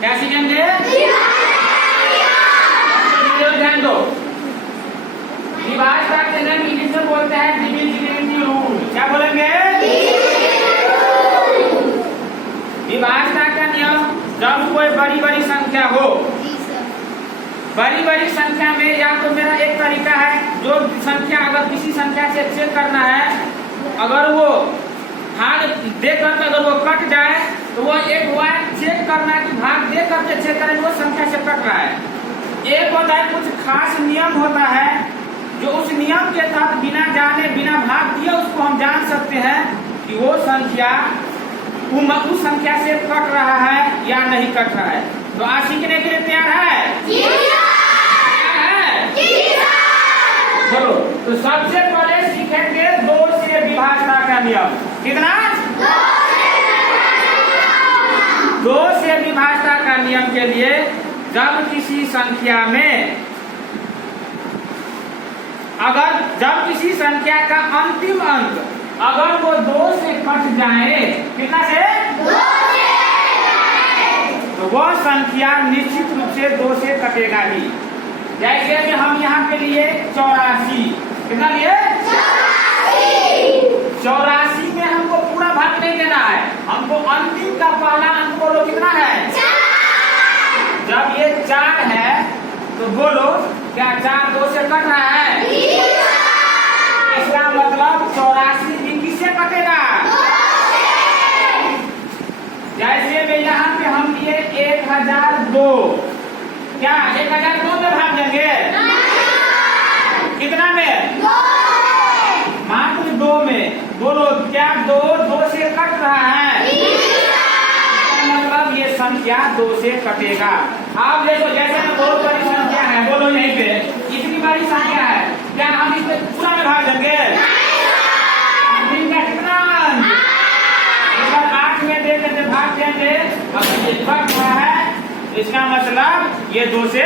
क्या सीखेंगे? ध्यान दो, विभाजन का नियम इंग्लिश में बोलते हैं डिविजिबिलिटी रूल। क्या बोलेंगे? विभाजन का नियम, जब कोई बड़ी बड़ी संख्या हो, बड़ी बड़ी संख्या में या तो मेरा एक तरीका है, जो संख्या अगर किसी संख्या से चेक करना है, अगर वो भाग देकर अगर वो कट जाए तो वो एक बार चेक करना है कि भाग दे करके चेक करें वो संख्या से कट रहा है। एक होता है कुछ खास नियम होता है, जो उस नियम के तहत बिना जाने बिना भाग दिए उसको हम जान सकते हैं कि वो संख्या उस संख्या से कट रहा है या नहीं कट रहा है। तो आज सीखने के लिए तैयार है? बोलो। तो सबसे पहले सीखेंगे 2 से विभाजन का नियम। कितना? 2 से विभाजन का नियम के लिए जब किसी संख्या में जब किसी संख्या का अंतिम अंक अगर वो 2 से कट जाए, कितना से? 2 से, तो वह संख्या निश्चित रूप से 2 से कटेगा ही। जैसे कि हम यहाँ पे लिए 84, कितना लिए? 84 में हमको पूरा भाग नहीं देना है, हमको अंतिम का पहला अंक बोलो कितना है? 4। जब ये 4 है तो बोलो क्या 4 2 से कट रहा है? इसका मतलब 84 भी किससे कटेगा? जैसे में यहाँ पे हम लिए 1002, क्या 1002 में भाग देंगे? कितना में? 2। मात्र 2 में। बोलो क्या 2 से कट रहा है? मतलब ये संख्या 2 से कटेगा। आप देखो जैसे में बहुत बड़ी संख्या है, बोलो यहीं पे इतनी बड़ी संख्या है, क्या हम इसमें पूरा में भाग देंगे? कितना? 8 में दे देते भाग देंगे। अगर ये कट रहा है इसका मतलब ये 2 से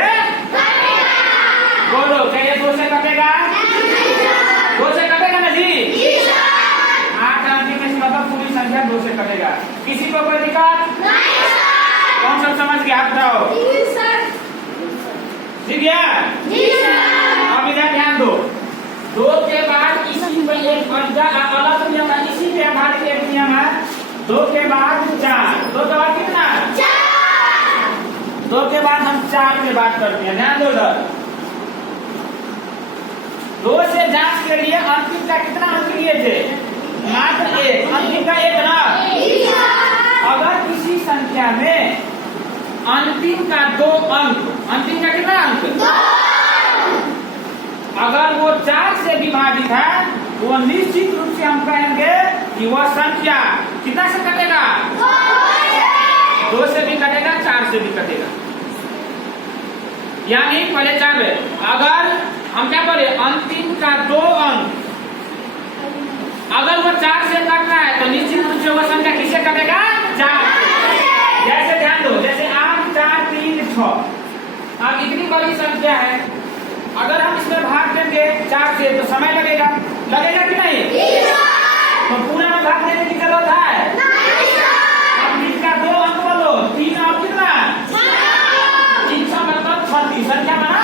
बोलो क्या ये 2 से कटेगा? 2 से कटेगा ना जी? 8 अंतिम में मतलब पूरी संख्या 2 से कटेगा। किसी को कोई दिक्कत? कौन सब समझ गया? आप बताओ। ठीक गया? अब इधर ध्यान दो। 2 के बाद इसी में एक अलग नियम है, इसी के आधार एक नियम है। 2 के बाद 4, 2 के बाद कितना? 2 के बाद हम 4 में बात करते हैं। ध्यान दो इधर। 2 से जांच के लिए अंतिम का कितना अंक लिए थे? मात्र 1। अंतिम का 1 ना? अगर किसी संख्या में अंतिम का 2 अंक, अंतिम का कितना अंक? 2। अगर वो 4 से विभाजित है वो निश्चित रूप से हम कहेंगे कि वह संख्या कितना से कटेगा? 2 से भी कटेगा, 4 से भी कटेगा। यानी पहले 4 है, अगर हम क्या बोले अंतिम का 2 अंक अगर वो 4 से कटना है तो निश्चित रूप से वो संख्या किससे कटेगा? 4। जैसे ध्यान दो, जैसे 8 4 3 6। अब इतनी बड़ी संख्या है, अगर हम इसमें भाग देंगे 4 से तो समय लगेगा कि नहीं? तो पूरा में भाग देने की जरूरत है? अब इसका 2 अंक बोलो, 3 और कितना? 300 मतलब 36 संख्या बना।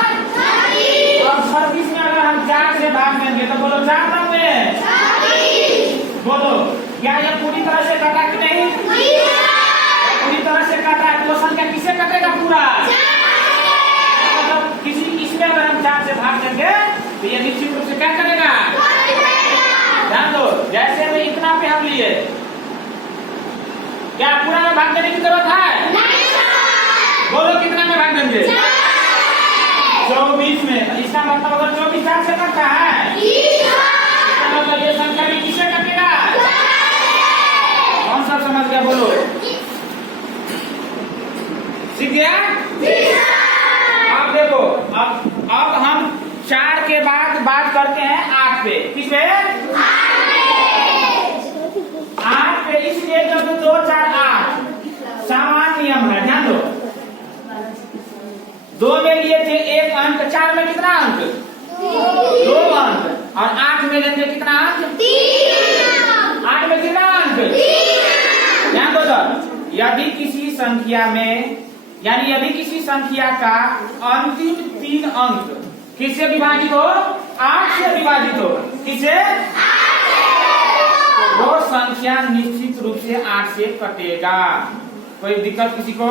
और 36 में अगर हम 4 से भाग देंगे तो बोलो 4 रंग में बोलो क्या ये पूरी तरह से कटा कि नहीं? पूरी तरह से कटा है तो वो संख्या किससे कटेगा? पूरा। मतलब किसी इसमें अगर हम 4 से भाग देंगे तो ये निश्चित रूप से क्या करेगा? ध्यान दो, जैसे में इतना पे हम लिए, क्या पूरा में भाग देने की जरूरत है? बोलो कितना में भाग देंगे? 24 में। इसका मतलब अगर 24 4 से कटता है मतलब ये संख्या भी किससे कटेगा? कौन सा समझ गया? बोलो। सीख गया? अब देखो, अब हम 4 के बाद बात करते हैं 8 पे। किस पे? 8 पे। इसलिए जब 2 4 8 सामान्य नियम है। ध्यान दो, 2 में लिए थे 1 अंक, 4 में कितना अंक? 2 अंक। और 8 में लेंगे कितना अंक? 3। 8 में कितना अंक? 3। ध्यान दो सर, यदि किसी संख्या में यानी यदि किसी संख्या का अंतिम 3 अंक किससे विभाजित हो? 8 से विभाजित हो। किससे? वो संख्या निश्चित रूप से 8 से कटेगा। कोई दिक्कत किसी को?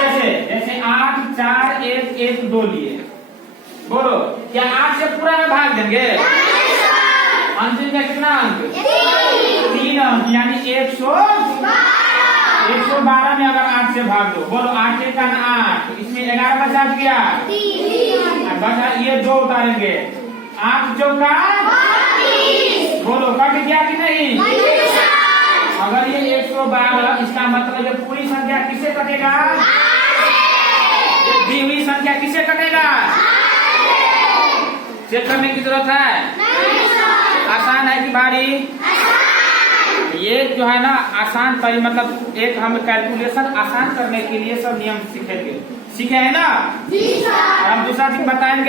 जैसे 8, 4, 1, 1, 2 लिए, बोलो क्या 8 से पूरा में भाग देंगे? अंतिम में कितना अंक? 3 अंक, यानी 112 में अगर 8 से भाग दो, बोलो 8 का 8, इसमें 11 बचा गया, बचा ये 2 उतारेंगे, 8 चौका, बोलो कट गया कि नहीं? अगर ये 112, इसका मतलब ये पूरी संख्या किससे कटेगा? दी हुई संख्या किससे कटेगा? चेक करने की जरूरत है? आसान है कि भारी? ये जो है ना आसान मतलब एक हम कैलकुलेशन आसान करने के लिए सब नियम सीखे है ना? हम दूसरा दिन बताएंगे।